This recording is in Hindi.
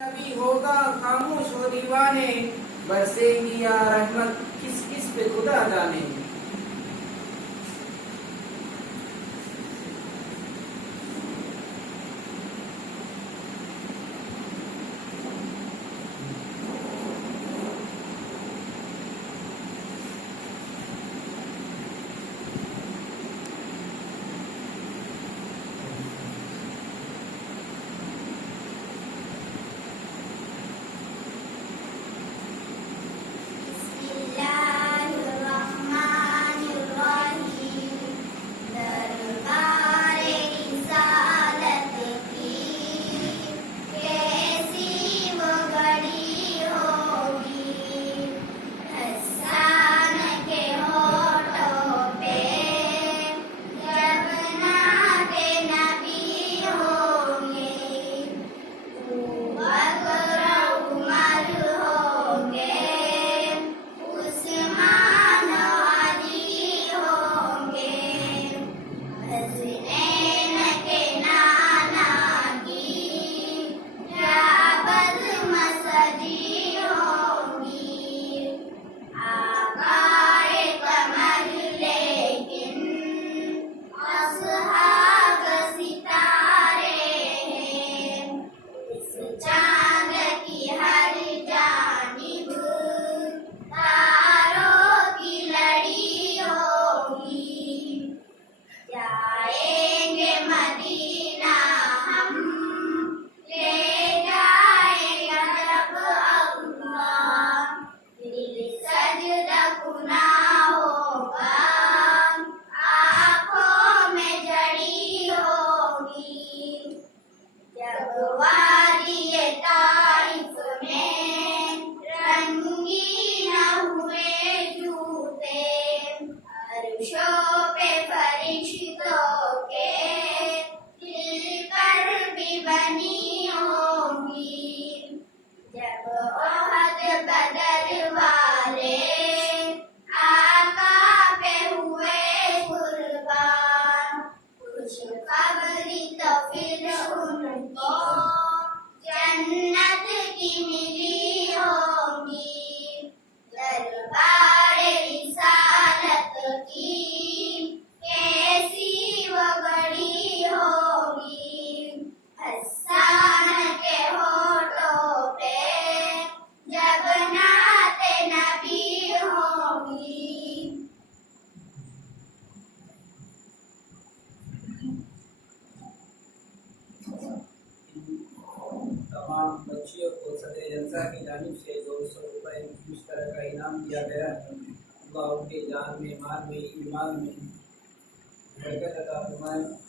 कभी होगा खामोश हो दीवाने, बरसेंगी या रहमत किस किस पे खुदा जाने। तमाम बच्चियों को सदर जलसा की जानिब से 200 रुपये इस तरह का इनाम दिया गया है। अल्लाह उनके जान में, माल में, ईमान में बरकत अता फरमाए।